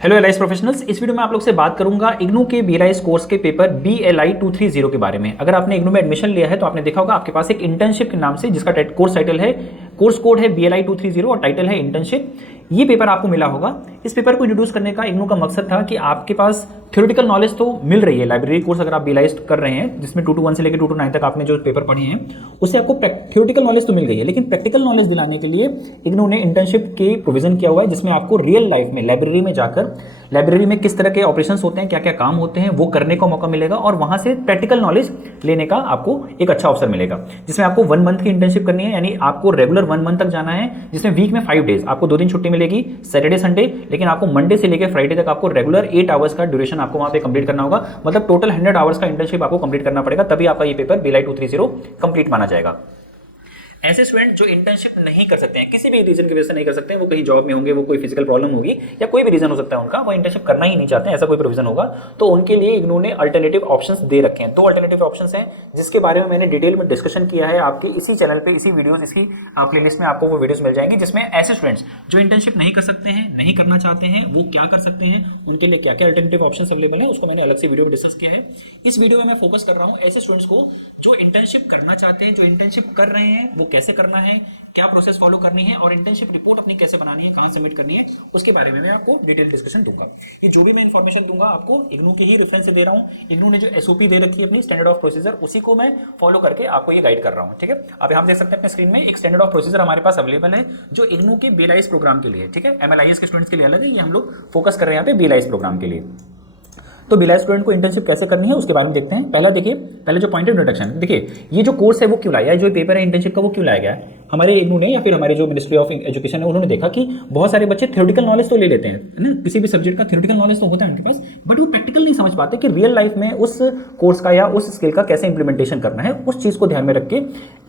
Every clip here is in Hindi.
हेलो एलाइस प्रोफेशनल्स, इस वीडियो में आप लोग से बात करूंगा इग्नू के बीएलआईएस कोर्स के पेपर BLI 230 के बारे में। अगर आपने इग्नू में एडमिशन लिया है तो आपने देखा होगा आपके पास एक इंटर्नशिप के नाम से जिसका कोर्स टाइटल है, कोर्स कोड है BLI 230 और टाइटल है इंटर्नशिप। ये पेपर आपको मिला होगा। इस पेपर को इंट्रोड्यूस करने का इग्नू का मकसद था कि आपके पास थ्योरेटिकल नॉलेज तो मिल रही है, लाइब्रेरी कोर्स अगर आप BLI कर रहे हैं जिसमें 221 से लेकर 229 तक आपने जो पेपर पढ़े हैं उससे आपको थ्योरेटिकल नॉलेज तो मिल गई है, लेकिन प्रैक्टिकल नॉलेज दिलाने के लिए इग्नू ने इंटर्नशिप के प्रोविजन किया हुआ है जिसमें आपको रियल लाइफ में लाइब्रेरी में जाकर लाइब्रेरी में किस तरह के ऑपरेशंस होते हैं, क्या क्या काम होते हैं वो करने का मौका मिलेगा और वहां से प्रैक्टिकल नॉलेज लेने का आपको एक अच्छा अवसर मिलेगा। जिसमें आपको 1 मंथ की इंटर्नशिप करनी है, यानी आपको रेगुलर 1 मंथ तक जाना है, जिसमें वीक में 5 डेज आपको 2 दिन छुट्टी मिलेगी, सैटरडे संडे, लेकिन आपको मंडे से लेकर फ्राइडे तक आपको रेगुलर 8 आवर्स का ड्यूरेशन आपको वहां पे कंप्लीट करना होगा। मतलब टोटल 100 आवर्स का इंटर्नशिप आपको कंप्लीट करना पड़ेगा, तभी आपका ये पेपर BLI 230 कंप्लीट माना जाएगा। ऐसे स्टूडेंट जो इंटर्नशिप नहीं कर सकते हैं, किसी भी रीजन की वजह से नहीं कर सकते हैं, वो कहीं जॉब में होंगे, वो कोई फिजिकल प्रॉब्लम होगी या कोई भी रीजन हो सकता है उनका, वो इंटर्नशिप करना ही नहीं चाहते हैं, ऐसा कोई प्रोविजन होगा तो उनके लिए इग्नू ने अल्टरनेटिव ऑप्शंस दे रखे हैं। 2 अल्टरनेटिव ऑप्शंस हैं जिसके बारे में मैंने डिटेल में डिस्कशन किया है आपके इसी चैनल पे, इसी वीडियोस, इसी प्लेलिस्ट में आपको वो वीडियोस मिल जाएंगी जिसमें ऐसे स्टूडेंट्स जो इंटर्नशिप नहीं कर सकते हैं, नहीं करना चाहते हैं, वो क्या कर सकते हैं, उनके लिए क्या क्या अल्टरनेटिव ऑप्शंस अवेलेबल है, उसको मैंने अलग से वीडियो में डिस्कस किया है। इस वीडियो में मैं फोकस कर रहा हूँ ऐसे स्टूडेंट्स को जो इंटर्नशिप करना चाहते हैं, जो इंटर्नशिप कर रहे हैं, वो कैसे करना है, क्या प्रोसेस फॉलो करनी है और इंटर्नशिप रिपोर्ट अपनी कैसे बनानी है, कहां सबमिट करनी है, उसके बारे में मैं आपको डिटेल डिस्कशन दूंगा। ये जो भी मैं इंफॉर्मेशन दूंगा आपको इग्नू के ही रेफरेंस से दे रहा हूं। इग्नू ने जो SOP दे रखी है अपनी स्टैंडर्ड ऑफ प्रोसीजर, उसी को मैं फॉलो करके आपको ये गाइड कर रहा हूं। ठीक है, आप यहाँ देख सकते हैं अपने स्क्रीन में एक स्टैंडर्ड ऑफ प्रोसीजर हमारे पास अवेलेबल है जो इग्नू के BLIS प्रोग्राम के लिए, ठीक है, MLIS के स्टूडेंट्स के लिए अलग है, ये हम लोग फोकस कर रहे हैं यहाँ पे BLIS प्रोग्राम के लिए। तो BLIS स्टूडेंट को इंटर्नशिप कैसे करनी है उसके बारे में देखते हैं। पहला देखिए, पहले जो पॉइंट ऑफ इंट्रोडक्शन देखिए, ये जो कोर्स है वो क्यों लाया है, जो पेपर है इंटर्नशिप का वो क्यों लाया गया है। हमारे इग्नू ने या फिर हमारे जो मिनिस्ट्री ऑफ एजुकेशन है उन्होंने देखा कि बहुत सारे बच्चे थ्योरेटिकल नॉलेज तो ले लेते हैं ना, किसी भी सब्जेक्ट का थ्योरेटिकल नॉलेज तो होता है उनके पास, बट वो प्रैक्टिकल नहीं समझ पाते कि रियल लाइफ में उस कोर्स का या उस स्किल का कैसे इंप्लीमेंटेशन करना है। उस चीज़ को ध्यान में रख के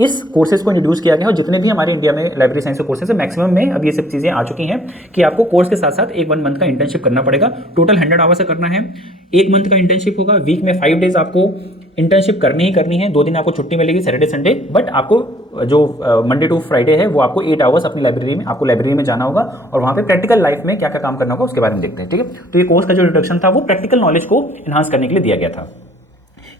इस कोर्सेज को इंट्रोड्यूस किया गया और जितने भी हमारे इंडिया में लाइब्रेरी साइंस के कोर्सेज है मैक्सिमम में अब ये सब चीज़ें आ चुकी हैं कि आपको कोर्स के साथ साथ एक 1 मंथ का इंटर्नशिप करना पड़ेगा। टोटल 100 आवर्स से करना है, 1 मंथ का इंटर्नशिप होगा, वीक में 5 डेज आपको इंटर्नशिप करनी ही करनी है, 2 दिन आपको छुट्टी मिलेगी सैटरडे संडे, बट आपको जो मंडे टू फ्राइडे है वो आपको 8 आवर्स अपनी लाइब्रेरी में, आपको लाइब्रेरी में जाना होगा और वहाँ पे प्रैक्टिकल लाइफ में क्या क्या काम करना होगा उसके बारे में देखते हैं। ठीक है, तो ये कोर्स का जो इंट्रोडक्शन था वो प्रैक्टिकल नॉलेज को एनहांस करने के लिए दिया गया था।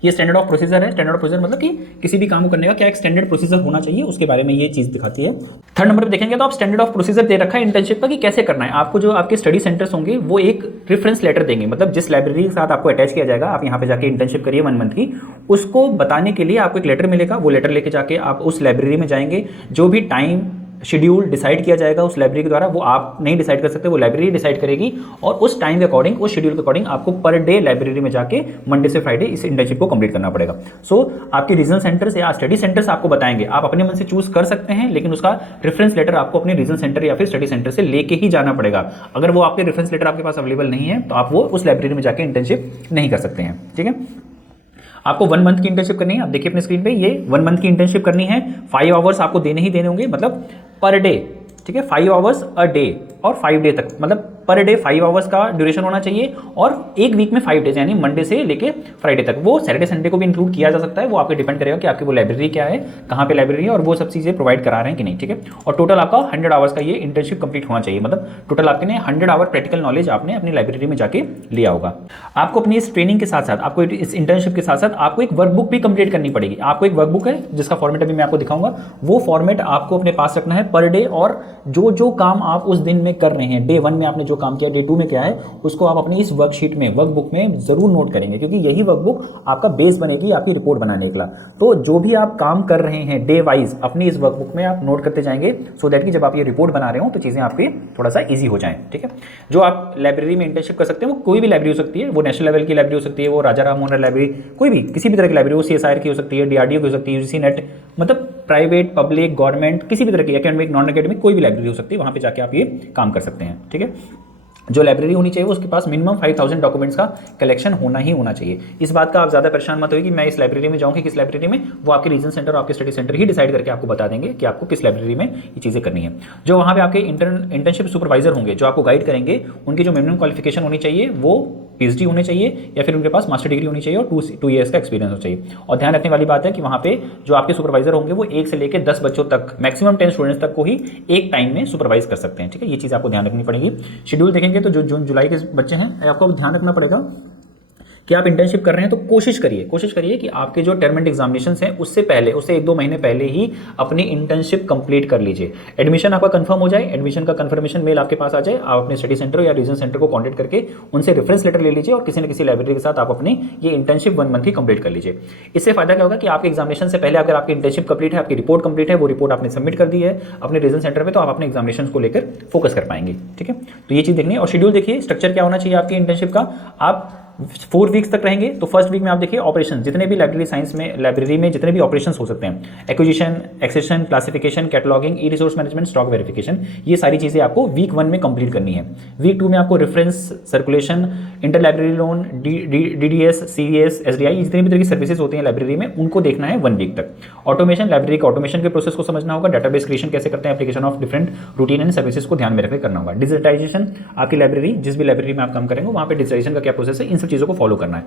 ये स्टैंडर्ड ऑफ प्रोसीजर है। स्टैंडर्ड ऑफ प्रोसीजर मतलब कि किसी भी काम को करने का क्या एक स्टैंडर्ड प्रोसीजर होना चाहिए, उसके बारे में ये चीज दिखाती है। 3rd नंबर पे देखेंगे तो आप स्टैंडर्ड ऑफ प्रोसीजर दे रखा है इंटर्नशिप का कि कैसे करना है। आपको जो आपके स्टडी सेंटर्स होंगे वो एक रेफरेंस लेटर देंगे, मतलब जिस लाइब्रेरी के साथ आपको अटैच किया जाएगा, आप यहाँ पे जाके इंटर्नशिप करिए 1 मंथ की, उसको बताने के लिए आपको एक लेटर मिलेगा। वो लेटर लेके जाके आप उस लाइब्रेरी में जाएंगे, जो भी टाइम शेड्यूल डिसाइड किया जाएगा उस लाइब्रेरी के द्वारा, वो आप नहीं डिसाइड कर सकते, वो लाइब्रेरी डिसाइड करेगी और उस टाइम के अकॉर्डिंग, उस शेड्यूल के अकॉर्डिंग आपको पर डे लाइब्रेरी में जाके मंडे से फ्राइडे इस इंटर्नशिप को कंप्लीट करना पड़ेगा। सो आपके रीजनल सेंटर्स या स्टडी सेंटर्स आपको बताएंगे, आप अपने मन से चूज कर सकते हैं, लेकिन उसका रेफरेंस लेटर आपको अपने रीजनल सेंटर या फिर स्टडी सेंटर से लेके ही जाना पड़ेगा। अगर वो आपके रेफरेंस लेटर आपके पास अवेलेबल नहीं है तो आप वो उस लाइब्रेरी में जाके इंटर्नशिप नहीं कर सकते हैं। ठीक है, आपको 1 मंथ की इंटर्नशिप करनी है। आप देखिए अपने स्क्रीन पे, ये 1 मंथ की इंटर्नशिप करनी है। 5 आवर्स आपको देने ही देने होंगे, मतलब पर डे, ठीक है, 5 आवर्स अ डे और 5 डे तक, मतलब पर डे 5 आवर्स का ड्यूरेशन होना चाहिए और एक वीक में 5 डेज, यानी मंडे से लेके फ्राइडे तक। वो सैटरडे संडे को भी इंक्लूड किया जा सकता है, वो आपके डिपेंड करेगा कि आपकी वो लाइब्रेरी क्या है, कहाँ पे लाइब्रेरी है और वो सब चीज़ें प्रोवाइड करा रहे हैं कि नहीं। ठीक है, और टोटल आपका 100 आवर्स का ये इंटर्नशिप कंप्लीट होना चाहिए, मतलब टोटल आपने 100 आवर प्रैक्टिकल नॉलेज आपने अपनी लाइब्रेरी में जाके लिया होगा। आपको अपनी इस ट्रेनिंग के साथ साथ, आपको इस इंटर्नशिप के साथ साथ आपको एक वर्कबुक भी कंप्लीट करनी पड़ेगी। आपको एक वर्कबुक है जिसका फॉर्मेट अभी मैं आपको दिखाऊंगा, वो फॉर्मेट आपको अपने पास रखना है पर डे, और जो जो काम आप उस दिन में कर रहे हैं, डे 1 में आपने जो काम किया, डे 2 में क्या है, उसको आप अपनी इस वर्कशीट में, वर्कबुक में जरूर नोट करेंगे, क्योंकि यही वर्कबुक आपका बेस बनेगी आपकी रिपोर्ट बनाने के लिए। तो जो भी आप काम कर रहे हैं डे वाइज अपनी इस वर्कबुक में आप नोट करते जाएंगे, सो दैट कि जब आप ये रिपोर्ट बना रहे हो तो चीजें आपकी थोड़ा सा ईजी हो जाए। ठीक है, जो आप लाइब्रेरी में इंटर्नशिप कर सकते हैं वो कोई भी लाइब्रेरी हो सकती है, वो नेशनल लेवल की लाइब्रेरी हो सकती है, वो राजा राम मोहन लाइब्रेरी, कोई भी किसी भी तरह की लाइब्रेरी, वो CSIR की हो सकती है, DRDO की हो सकती है, UGC नेट, मतलब प्राइवेट, पब्लिक, गवर्नमेंट, किसी भी तरह की, एकेडमिक, नॉन एकेडमिक, कोई भी लाइब्रेरी हो सकती है, वहां पे जाके आप ये काम कर सकते हैं। ठीक है, जो लाइब्रेरी होनी चाहिए उसके पास मिनिमम 5000 डॉक्यूमेंट्स का कलेक्शन होना ही होना चाहिए। इस बात का आप ज़्यादा परेशान मत होइए कि मैं इस लाइब्रेरी में जाऊँ कि किस लाइब्रेरी में, वो आपके रीजन सेंटर और आपके स्टडी सेंटर ही डिसाइड करके आपको बता देंगे कि आपको किस लाइब्रेरी में ये चीज़ें करनी है। जो वहाँ पे आपके इंटर्नशिप सुपरवाइजर होंगे जो आपको गाइड करेंगे, उनकी जो मिनिमम क्वालिफिकेशन होनी चाहिए वो PhD होने चाहिए या फिर उनके पास मास्टर डिग्री होनी चाहिए और 2 ईयर्स का एक्सपीरियंस होना चाहिए। और ध्यान रखने वाली बात है कि वहाँ पे जो आपके सुपरवाइजर होंगे वो 1 से लेकर 10 बच्चों तक, मैक्सिमम 10 स्टूडेंट्स तक को ही एक टाइम में सुपरवाइज कर सकते हैं। ठीक है, ये चीज़ आपको ध्यान रखनी पड़ेगी। शेड्यूल देखेंगे तो जो जून जुलाई के बच्चे हैं आपको ध्यान रखना पड़ेगा कि आप इंटर्नशिप कर रहे हैं तो कोशिश करिए कि आपके जो टर्म एंड एग्जामिनेशन हैं उससे 1-2 महीने पहले ही अपनी इंटर्नशिप कंप्लीट कर लीजिए। एडमिशन आपका कंफर्म हो जाए, एडमिशन का कंफर्मेशन मेल आपके पास आ जाए, आप अपने स्टडी सेंटर या रीजन सेंटर को कॉन्टैक्ट करके उनसे रेफरेंस लेटर ले लीजिए और किसी न किसी लाइब्रेरी के साथ आप अपनी ये इंटर्नशिप 1 मंथ की कंप्लीट कर लीजिए। इससे फायदा क्या होगा कि आपके एग्जामिनेशन से पहले अगर आपकी इंटर्नशिप कंप्लीट है, आपकी रिपोर्ट कंप्लीट है, वो रिपोर्ट आपने सबमिट कर दी है अपने रीजन सेंटर में, तो आप अपने एग्जामिनेशन को लेकर फोकस कर पाएंगे। ठीक है, तो ये चीज़ देखनी है। और शेड्यूल देखिए, स्ट्रक्चर क्या होना चाहिए आपकी इंटर्नशिप का। आप 4 वीक्स तक रहेंगे तो फर्स्ट वीक में आप देखिए ऑपरेशन, जितने भी लाइब्रेरी में जितने भी ऑपरेशंस हो सकते हैं, acquisition, accession, classification, cataloguing, e resource management, stock verification, ये सारी चीज़ें आपको वीक 1 में कंप्लीट करनी है। वीक 2 में आपको reference, circulation, inter library loan, DDS, CES, SDI, जितनी भी तरह की सर्विसेज होती हैं लाइब्रेरी में, उनको देखना है 1 वीक तक। ऑटोमेशन, लाइब्रेरी का ऑटोमेशन के प्रोसेस को समझना होगा। डाटाबेस क्रिएशन कैसे करते हैं, application of different routine and services को ध्यान में रखकर करना होगा। डिजिटाइजेशन, आपकी लाइब्रेरी जिस भी लाइब्रेरी में आप काम करेंगे वहाँ पे डिजिटाइजेशन का क्या प्रोसेस है, इन सब चीज़ों को फॉलो करना है।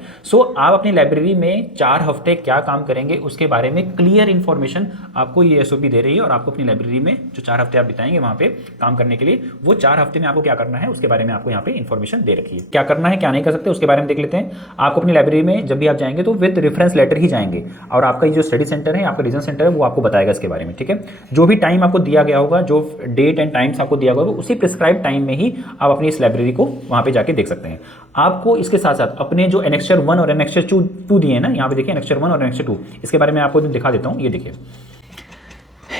आप अपनी लाइब्रेरी में 4 हफ्ते क्या काम करेंगे उसके बारे में क्लियर इंफॉर्मेशन आपको ये SOP दे रही है। और आपको अपनी लाइब्रेरी में जो 4 हफ्ते आप बिताएंगे वहां पे काम करने के लिए, वो 4 हफ्ते में आपको क्या करना है उसके बारे में आपको यहाँ पे इंफॉर्मेशन दे रखी है। क्या करना है क्या नहीं कर सकते उसके बारे में देख लेते हैं। आपको अपनी लाइब्रेरी में जब भी आप जाएंगे तो विद रेफरेंस लेटर ही जाएंगे और आपका जो स्टडी सेंटर है, आपका रीजन सेंटर है, वो आपको बताएगा इसके बारे में। ठीक है, जो भी टाइम आपको दिया गया होगा, जो डेट एंड टाइम्स आपको दिया गया होगा, उसी प्रिस्क्राइब टाइम में ही आप अपनी इस लाइब्रेरी को वहां पे जाके देख सकते हैं। आपको इसके साथ साथ अपने जो एनेक्चर 1 और एनेक्चर 2 दिए हैं ना, यहाँ पे देखिए एनेक्चर 1 और एनेक्चर 2, इसके बारे में आपको दिखा देता हूँ। ये देखिए,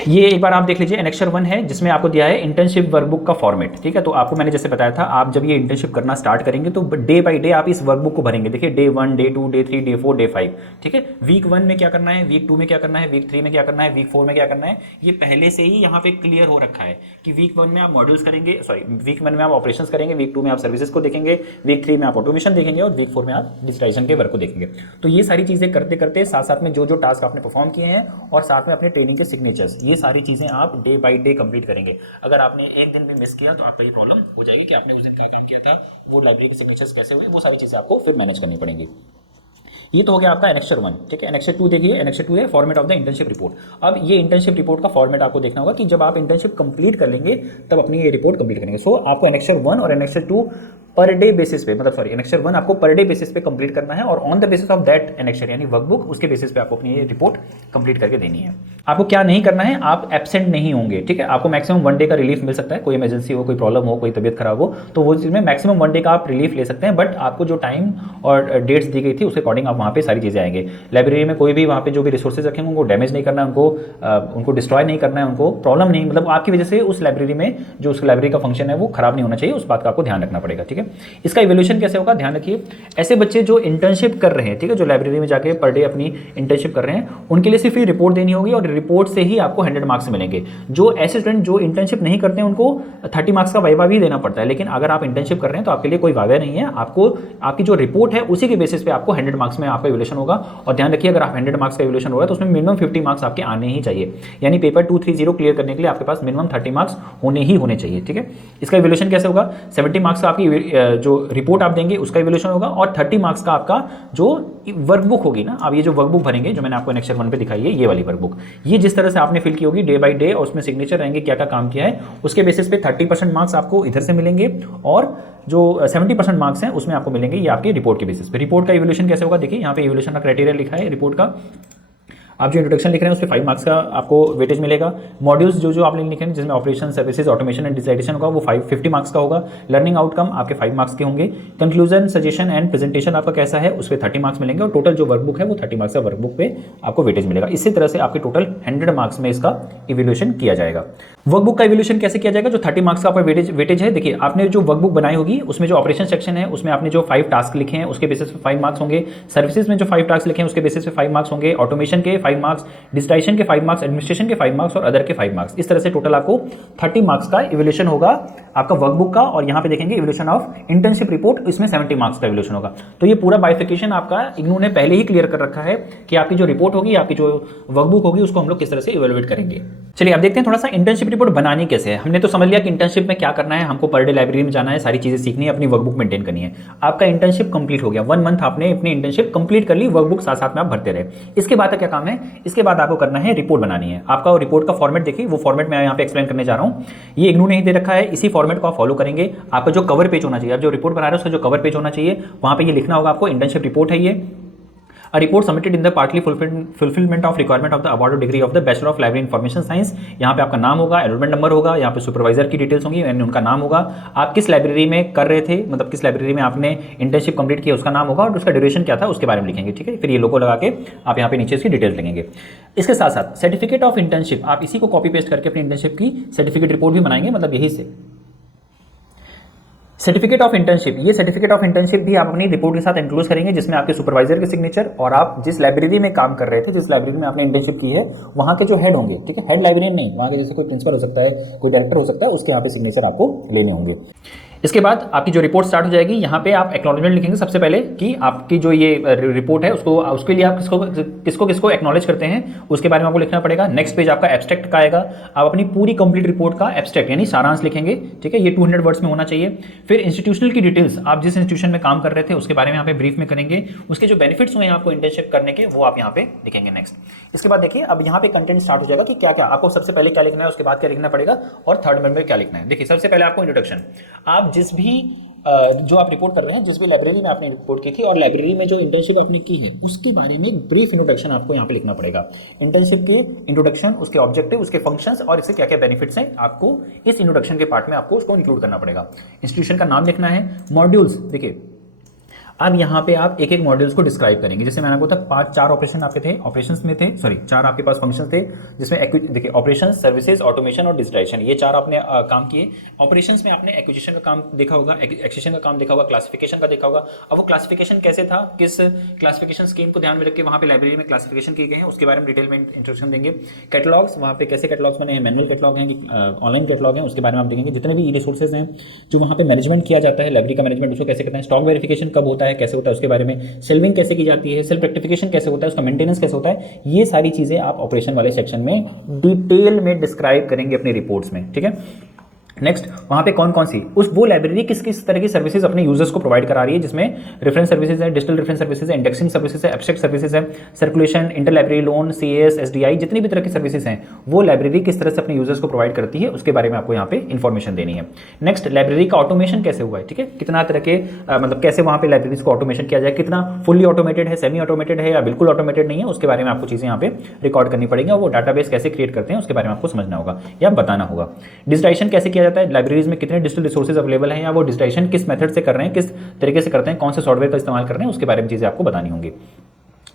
ये एक बार आप देख लीजिए। एनेक्चर 1 है जिसमें आपको दिया है इंटर्नशिप वर्कबुक का फॉर्मेट। ठीक है, तो आपको मैंने जैसे बताया था, आप जब ये इंटर्नशिप करना स्टार्ट करेंगे तो डे बाय डे आप इस वर्कबुक को भरेंगे। देखिए, day 1, day 2, day 3, day 4, day 5। ठीक है, वीक 1 में क्या करना है, वीक 2 में क्या करना है, वीक 3 में क्या करना है, वीक 4 में क्या करना है, ये पहले से ही यहाँ पे क्लियर हो रखा है कि वीक 1 में आप मॉड्यूल्स करेंगे, वीक 1 में आप ऑपरेशंस करेंगे, वीक 2 में आप सर्विसेज को देखेंगे, वीक 3 में आप ऑटोमेशन देखेंगे और वीक 4 में आप डिजिटाइजेशन के वर्क को देखेंगे। तो ये सारी चीजें करते करते साथ साथ में जो जो टास्क आपने परफॉर्म किए हैं और साथ में अपने ट्रेनिंग के सिग्नेचर्स, ये सारी चीजें आप डे बाय डे कंप्लीट करेंगे। अगर आपने एक दिन भी मिस किया तो आपका ये प्रॉब्लम हो जाएगा कि आपने उस दिन क्या काम किया था, वो लाइब्रेरी के सिग्नेचर्स कैसे हुए, वो सारी चीजें आपको फिर मैनेज करनी पड़ेंगी। ये तो हो गया आपका एनेक्चर 1। ठीक है, एनेक्चर 2 देखिए। एनेक्चर 2 है format of the internship report. अब ये इंटर्नशिप रिपोर्ट का फॉर्मेट आपको देखना होगा कि जब आप इंटर्नशिप कंप्लीट कर लेंगे तब अपनी ये रिपोर्ट कंप्लीट करेंगे। सो आपको एनेक्चर 1 और एनेक्चर 2 पर डे बेसिस पे, मतलब एनेक्चर 1 आपको पर डे बेसिस पे कंप्लीट करना है और on the basis of that annexure यानी वर्कबुक, उसके बेसिस पे आपको अपनी ये रिपोर्ट कंप्लीट करके देनी है। आपको क्या नहीं करना है, आप एब्सेंट नहीं होंगे। ठीक है, आपको मैक्सिमम 1 डे का रिलीफ मिल सकता है। कोई इमरजेंसी हो, कोई प्रॉब्लम हो, कोई तबियत खराब हो, तो वो चीज़ में मैक्सिमम 1 डे का आप रिलीफ ले सकते हैं। बट आपको जो टाइम और डेट्स दी गई थी उसके अकॉर्डिंग आप वहाँ पे सारी चीज़ें आएंगे। लाइब्रेरी में कोई भी वहाँ पे जो भी रिसोर्सेज रखेंगे उनको डैमेज नहीं करना है, उनको डिस्ट्रॉय नहीं करना है, उनको प्रॉब्लम नहीं, मतलब आपकी वजह से उस लाइब्रेरी में जो उस लाइब्रेरी का फंक्शन है वो खराब नहीं होना चाहिए। उस बात का आपको ध्यान रखना पड़ेगा। ठीक है, इसका इवैल्यूएशन कैसे होगा ध्यान रखिए। ऐसे बच्चे जो इंटर्नशिप कर रहे हैं, ठीक है, जो लाइब्रेरी में जाके पर डे अपनी इंटर्नशिप कर रहे हैं, उनके लिए सिर्फ ये रिपोर्ट देनी होगी और रिपोर्ट से ही आपको 100 मार्क्स मिलेंगे। जो ऐसे स्टूडेंट जो इंटर्नशिप नहीं करते हैं उनको 30 मार्क्स का वाइवा भी देना पड़ता है। लेकिन अगर आप इंटर्नशिप कर रहे हैं तो आपके लिए कोई वाइवा नहीं है, आपको आपकी जो रिपोर्ट है उसी के बेसिस पे आपको 100 मार्क्स में आपका इवैल्यूएशन होगा। और ध्यान रखिए, अगर आप 100 मार्क्स का इवैल्यूएशन हो रहा है तो उसमें मिनिमम 50 मार्क्स आपके आने ही चाहिए। यानी पेपर 230 क्लियर करने के लिए आपके पास मिनिमम 30 मार्क्स होने ही होने चाहिए। ठीक है, इसका इवैल्यूएशन कैसे होगा, 70 मार्क्स का आपकी जो रिपोर्ट आप देंगे उसका इवैल्यूएशन होगा और 30 मार्क्स का आपका जो वर्कबुक होगी ना, आप ये जो वर्कबुक भरेंगे जो मैंने आपको एनेक्चर 1 पे दिखाई है, ये वाली वर्कबुक, ये जिस तरह से आपने फिल की होगी डे बाय डे और उसमें सिग्नेचर रहेंगे क्या क्या काम किया है, उसके बेसिस पे 30% मार्क्स आपको इधर से मिलेंगे और जो 70% मार्क्स हैं उसमें आपको मिलेंगे ये आपकी रिपोर्ट के बेसिस पे। रिपोर्ट का इवैल्यूएशन कैसे होगा, देखिए यहाँ पे इवैल्यूएशन का क्राइटेरिया लिखा है रिपोर्ट का। आप जो इंट्रोडक्शन लिख रहे हैं उस पर 5 मार्क्स का आपको वेटेज मिलेगा। मॉड्यूल्स जो आपने लिखे हैं जिसमें operation, services, automation and digitisation होगा वो 50 मार्क्स का होगा। लर्निंग आउटकम आपके 5 मार्क्स के होंगे। कंक्लूजन, सजेशन एंड प्रेजेंटेशन आपका कैसा है उस पर 30 मार्क्स मिलेंगे और टोटल जो वर्कबुक है वो 30 मार्क्स का वर्कबुक पे आपको वेटेज मिलेगा। इसी तरह से आपके टोटल 100 मार्क्स में इसका इवैल्यूएशन किया जाएगा। वर्कबुक का इवैल्यूएशन कैसे किया जाएगा, जो 30 मार्क्स का आपका वेटेज है, देखिए आपने जो वर्कबुक बनाई होगी उसमें जो ऑपरेशन सेक्शन है उसमें आपने जो 5 टास्क लिखे हैं उसके बेसिस पे 5 मार्क्स होंगे। सर्विसेज में जो 5 टास्क लिखे हैं उसके बेसिस पे 5 मार्क्स होंगे। ऑटोमेशन के 5 मार्क्स, डिजिटाइजेशन के 5 मार्क्स, एडमिनिस्ट्रेशन के 5 मार्क्स और अदर के 5 मार्क्स। इस तरह से टोटल आपको 30 मार्क्स का इवैल्यूएशन होगा आपका वर्कबुक का। और यहाँ पे देखेंगे इवैल्यूएशन ऑफ इंटर्नशिप रिपोर्ट, इसमें 70 मार्क्स का इवैल्यूएशन होगा। तो ये पूरा बाइफिकेशन आपका इग्नू ने पहले ही क्लियर कर रखा है कि आपकी जो रिपोर्ट होगी, आपकी जो वर्कबुक होगी उसको हम लोग किस तरह से इवैल्यूएट करेंगे। चलिए अब देखते हैं थोड़ा सा इंटर्नशिप रिपोर्ट बनानी कैसे है। हमने तो समझ लिया कि इंटर्नशिप में क्या करना है, हमको पर डे लाइब्रेरी में जाना है, सारी चीजें सीखनी है, अपनी वर्कबुक मेंटेन करनी है। आपका इंटर्नशिप कंप्लीट हो गया, 1 मंथ आपने अपनी इंटर्नशिप कंप्लीट कर ली, वर्कबुक साथ साथ में आप भरते रहे। इसके बाद का क्या काम है, इसके बाद आपको करना है रिपोर्ट बनानी है। आपका रिपोर्ट का फॉर्मेट देखिए, वो फॉर्मेट मैं यहाँ पे एक्सप्लेन करने जा रहा हूँ। ये इग्नू ने ही दे रखा है, इसी फॉर्मेट को आप फॉलो करेंगे। आपका जो कवर पेज होना चाहिए, आप जो रिपोर्ट बना रहे हो उसका जो कवर पेज होना चाहिए, वहाँ पे ये लिखना होगा आपको इंटर्नशिप रिपोर्ट है ये। A report submitted in the partly fulfillment of requirement of the awarded degree of the Bachelor of Library Information Science। यहाँ पे आपका नाम होगा, एनरोलमेंट नंबर होगा, यहाँ पे सुपरवाइजर की डिटेल्स होंगी, उनका नाम होगा, आप किस लाइब्रेरी में कर रहे थे, मतलब किस लाइब्रेरी में आपने इंटर्नशिप कंप्लीट किया उसका नाम होगा, और उसका ड्यूरेशन क्या था उसके बारे में लिखेंगे। ठीक है, फिर ये लोगो लगा के आप यहाँ पे नीचे इसकी डिटेल्स लिखेंगे। इसके साथ साथ सर्टिफिकेट ऑफ इंटर्नशिप, आप इसी को कॉपी पेस्ट करके अपनी इंटर्नशिप की सर्टिफिकेट रिपोर्ट भी बनाएंगे, मतलब यही से सर्टिफिकेट ऑफ इंटर्नशिप। ये सर्टिफिकेट ऑफ इंटर्नशिप भी आप अपनी रिपोर्ट के साथ इंक्लूड करेंगे, जिसमें आपके सुपरवाइजर के सिग्नेचर और आप जिस लाइब्रेरी में काम कर रहे थे, जिस लाइब्रेरी में आपने इंटर्नशिप की है, वहाँ के जो हेड होंगे, ठीक है, हेड लाइब्रेरियन नहीं, वहाँ के जैसे कोई प्रिंसिपल हो सकता है, कोई डायरेक्टर हो सकता है, उसके यहाँ पे सिग्नेचर आपको लेने होंगे। इसके बाद आपकी जो रिपोर्ट स्टार्ट हो जाएगी, यहाँ पे आप एक्नॉलेजमेंट लिखेंगे सबसे पहले कि आपकी जो ये रिपोर्ट है उसके लिए आप किसको एक्नॉलेज करते हैं, उसके बारे में आपको लिखना पड़ेगा। नेक्स्ट पेज आपका एब्स्ट्रैक्ट का आएगा, आप अपनी पूरी कंप्लीट रिपोर्ट का एब्स्ट्रैक्ट यानी सारांश लिखेंगे। ठीक है, ये 200 वर्ड्स में होना चाहिए। फिर इंस्टीट्यूशनल की डिटेल्स, आप जिस इंस्टीट्यूशन में काम कर रहे थे उसके बारे में यहाँ पे ब्रीफ में करेंगे, उसके जो बेनिफिट्स हुए हैं आपको इंटर्नशिप करने के, वो आप यहाँ पे लिखेंगे। नेक्स्ट इसके बाद देखिए अब यहाँ पे कंटेंट स्टार्ट हो जाएगा कि क्या क्या आपको सबसे पहले क्या लिखना है, उसके बाद क्या लिखना पड़ेगा, और थर्ड नंबर में क्या लिखना है। देखिए सबसे पहले आपको इंट्रोडक्शन, आप जिस भी जो आप रिपोर्ट कर रहे हैं, जिस भी लाइब्रेरी में आपने रिपोर्ट की थी और लाइब्रेरी में जो इंटर्नशिप आपने की है उसके बारे में एक ब्रीफ इंट्रोडक्शन आपको यहाँ पे लिखना पड़ेगा। इंटर्नशिप के इंट्रोडक्शन, उसके ऑब्जेक्टिव, उसके फंक्शंस और इससे क्या क्या बेनिफिट्स हैं, आपको इस इंट्रोडक्शन के पार्ट में आपको उसको इंक्लूड करना पड़ेगा। इंस्टीट्यूशन का नाम लिखना है। मॉड्यूल्स, देखिए अब यहाँ पे आप एक एक मॉड्यूल्स को डिस्क्राइब करेंगे। जैसे मैंने कहा था 4 ऑपरेशन आपके थे, ऑपरेशंस में थे, सॉरी 4 आपके पास फंक्शंस थे, जिसमें देखिए ऑपरेशन, सर्विसेज, ऑटोमेशन और डिजिटाइजेशन, ये 4 आपने काम किए। ऑपरेशंस में आपने एक्विजिशन का काम देखा होगा, एक्विजिशन का काम देखा होगा, क्लासिफिकेशन का देखा होगा। अब वो क्लासिफिकेशन कैसे था, किस क्लासिफिकेशन स्कीम को ध्यान में रख के वहाँ पे लाइब्रेरी में क्लासिफिकेशन किए गए हैं, उसके बारे में डिटेल में इंट्रोडक्शन देंगे। कैटलॉग्स, वहाँ पे कैसे कैटलॉग्स बने हैं, मैनुअल कैटलॉग हैं कि ऑनलाइन कैटलॉग हैं, उसके बारे में आप देखेंगे। जितने भी रिसोर्सेज हैं जो वहाँ पे मैनेजमेंट किया जाता है, लाइब्रेरी का मैनेजमेंट उसको कैसे करना है, स्टॉक वेरिफिकेशन कब होता है, कैसे होता है, उसके बारे में सेल्विंग कैसे की जाती है, सेल्फ रेक्टिफिकेशन कैसे होता है, उसका मेंटेनेंस कैसे होता है, ये सारी चीजें आप ऑपरेशन वाले सेक्शन में डिटेल में डिस्क्राइब करेंगे अपनी रिपोर्ट्स में। ठीक है, नेक्स्ट वहाँ पे कौन कौन सी वो लाइब्रेरी किस किस तरह की सर्विसेज अपने यूजर्स को प्रोवाइड करा रही है, जिसमें रेफरेंस सर्विसेज है, डिजिटल रेफरेंस सर्विसेज है, इंडेक्सिंग सर्विसेज है, एब्स्ट्रैक्ट सर्विसेज है, circulation, inter library loan, CS, SDI, जितनी भी तरह की सर्विसेज हैं वो लाइब्रेरी किस तरह से अपने यूजर्स को प्रोवाइड करती है, उसके बारे में आपको यहाँ पे इन्फॉर्मेशन देनी है। नेक्स्ट लाइब्रेरी का ऑटोमेशन कैसे हुआ है, ठीक है, कितना तरह के मतलब कैसे वहाँ पे लाइब्रेरीज को ऑटोमेशन किया जाए, कितना फुल्ली ऑटोमेटेड है, सेमी ऑटोमेटेड है या बिल्कुल ऑटोमेटेड नहीं है, उसके बारे में आपको चीजें यहाँ पे रिकॉर्ड करनी पड़ेगी, और वो डाटाबेस कैसे क्रिएट करते हैं उसके बारे में आपको समझना होगा या बताना होगा। डिजिटाइजेशन कैसे किया जाता है, लाइब्रेरीज में कितने डिजिटल रिसोर्सेज अवेलेबल हैं या वो डिजिटाइजेशन किस मेथड से कर रहे हैं, किस तरीके से करते हैं, कौन से सॉफ्टवेयर का इस्तेमाल कर रहे हैं, उसके बारे में चीजें आपको बतानी होंगी।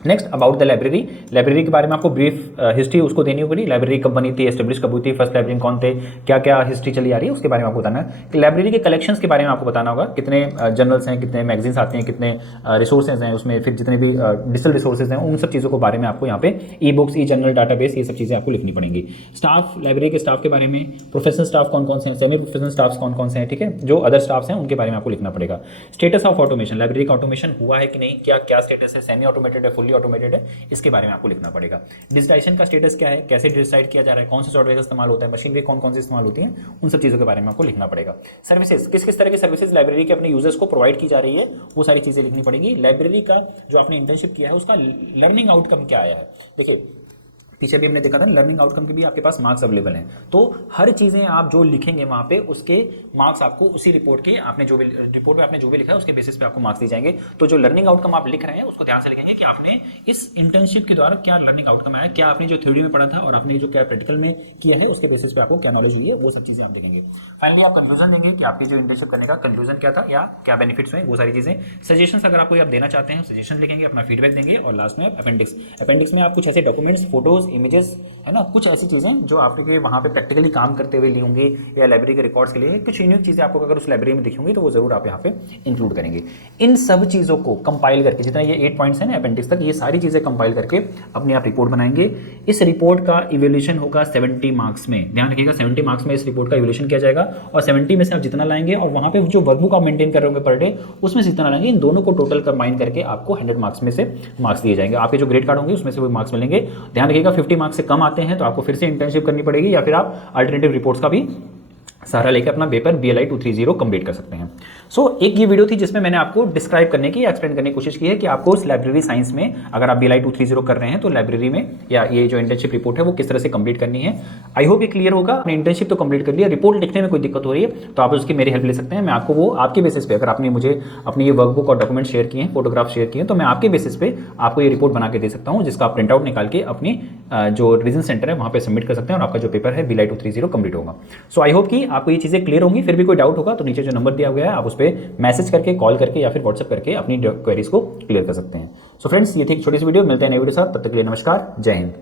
Next about the library, library के बारे में आपको ब्रीफ हिस्ट्री उसको देनी होगी। लाइब्रेरी कब बनी थी, एस्टेब्लिश कब हुई थी, फर्स्ट लाइब्रेरी कौन थे, क्या क्या हिस्ट्री चली आ रही है, उसके बारे में आपको बताना है। लाइब्रेरी के कलेक्शंस के बारे में आपको बताना होगा, कितने जर्नल्स हैं, कितने मैगजीन्स आते हैं, कितने रिसोर्सेज हैं उसमें, फिर जितने भी डिजिटल रिसोर्सेज हैं उन सब चीज़ों के बारे में आपको यहाँ पे ई बुक्स, ई जर्नल, डाटाबेस, ये सब चीज़ें आपको लिखनी पड़ेंगी। स्टाफ, लाइब्रेरी के स्टाफ के बारे में, प्रोफेशनल स्टाफ कौन कौन से हैं, सेमी प्रोफेशनल स्टाफ कौन कौन से हैं, ठीक है, जो अदर स्टाफ्स हैं उनके बारे में आपको लिखना पड़ेगा। स्टेटस ऑफ ऑटोमेशन, लाइब्रेरी का ऑटोमेशन हुआ है कि नहीं, क्या क्या स्टेटस है, सेमी ऑटोमेटेड है, फुल्ली ऑटोमेटेड है, इसके बारे में आपको लिखना पड़ेगा। डिजिटाइजेशन का स्टेटस क्या है, कैसे डिसाइड किया जा रहा है, कौन से सॉफ्टवेयर का इस्तेमाल होता है, मशीनरी कौन कौन सी इस्तेमाल होती है, उन सब चीज़ों के बारे में आपको लिखना पड़ेगा। सर्विसेज, किस किस तरह की सर्विसेज लाइब्रेरी के अपने यूजर्स को प्रोवाइड की जा रही है, वो सारी चीज़ें लिखनी पड़ेगी। लाइब्रेरी का जो आपने इंटर्नशिप किया है उसका लर्निंग आउटकम क्या आया है, देखिए पीछे भी हमने देखा था लर्निंग आउटकम के भी आपके पास मार्क्स अवेलेबल हैं, तो हर चीज़ें आप जो लिखेंगे वहाँ पे उसके मार्क्स आपको उसी रिपोर्ट के आपने जो भी रिपोर्ट में आपने जो भी लिखा है उसके बेसिस पे आपको मार्क्स दिए जाएंगे। तो जो लर्निंग आउटकम आप लिख रहे हैं उसको ध्यान से लिखेंगे कि आपने इस इंटर्नशिप के द्वारा क्या लर्निंग आउटकम आया, क्या आपने जो थ्योरी में पढ़ा था और आपने जो क्या प्रैक्टिकल में किया है उसके बेसिस पे आपको क्या नॉलेज हुई है, वो सब चीज़ें आप लिखेंगे। फाइनली आप कंक्लूजन देंगे कि आपकी जो इंटर्नशिप करने का कंक्लूजन क्या था या क्या बेनिफिट्स हुए, वो सारी चीज़ें। सजेशंस अगर आपको आप देना चाहते हैं सजेशन लिखेंगे, अपना फीडबैक देंगे, और लास्ट में अपेंडिक्स, अपेंडिक्स में आप कुछ ऐसे डॉक्यूमेंट्स, फोटोज, इमेजेस है ना, कुछ ऐसी चीज़ें जो आपके वहाँ पे प्रैक्टिकली काम करते हुए ली होंगी या लाइब्रेरी के रिकॉर्ड्स के लिए कुछ यूनिक चीज़ें आपको अगर उस लाइब्रेरी में दिखी होंगी तो वो जरूर आप यहाँ पे इंक्लूड करेंगे। इन सब चीज़ों को कंपाइल करके, जितना ये 8 पॉइंट्स हैं ना अपेंडिक्स तक, ये सारी चीज़ें कंपाइल करके अपनी आप रिपोर्ट बनाएंगे। इस रिपोर्ट का इवैल्यूएशन होगा 70 मार्क्स में, ध्यान रखिएगा 70 मार्क्स में इस रिपोर्ट का इवैल्यूएशन किया जाएगा, और 70 में से आप जितना लाएंगे और वहाँ पे जो वर्कबुक आप मेंटेन कर रहे होंगे पर डे उसमें से जितना लाएंगे, इन दोनों को टोटल कंबाइन करके आपको 100 मार्क्स में से मार्क्स दिए जाएंगे। आपके जो ग्रेड कार्ड होंगे उसमें से वो मार्क्स मिलेंगे। ध्यान रखिएगा 50 मार्क्स से कम आते हैं तो आपको फिर से इंटर्नशिप करनी पड़ेगी, या फिर आप अल्टरनेटिव रिपोर्ट्स का भी सहारा लेकर अपना पेपर BLI 230 कंप्लीट कर सकते हैं। एक ये वीडियो थी जिसमें मैंने आपको डिस्क्राइब करने की, एक्सप्लेन करने की कोशिश की है कि आपको उस लाइब्रेरी साइंस में अगर आप BLI 230 कर रहे हैं तो लाइब्रेरी में या ये जो इंटर्नशिप रिपोर्ट है वो किस तरह से कंप्लीट करनी है। आई होप ये क्लियर होगा। आपने इंटर्नशिप तो कंप्लीट कर लिया, रिपोर्ट लिखने में कोई दिक्कत हो रही है तो आप उसकी मेरी हेल्प ले सकते हैं। मैं आपको वो आपके बेसिस पे, अगर आपने मुझे अपनी ये वर्कबुक और डॉक्यूमेंट शेयर किए हैं, फोटोग्राफ शेयर किए हैं, तो मैं आपके बेसिस पे आपको ये रिपोर्ट बना के दे सकता हूँ, जिसका आप प्रिंट आउट निकाल के अपनी जो रीजन सेंटर है वहाँ पे सबमिट कर सकते हैं और आपका जो पेपर है BLI 230 कंप्लीट होगा। आई होप कि आपको ये चीज़ें क्लियर होंगी। फिर भी कोई डाउट होगा तो नीचे जो नंबर दिया गया है आप उस पर मैसेज करके, कॉल करके या फिर व्हाट्सएप करके अपनी क्वेरीज को क्लियर कर सकते हैं। फ्रेंड्स, ये थी एक छोटी सी वीडियो। मिलते हैं नई वीडियो साथ, तब तक के लिए नमस्कार, जय हिंद।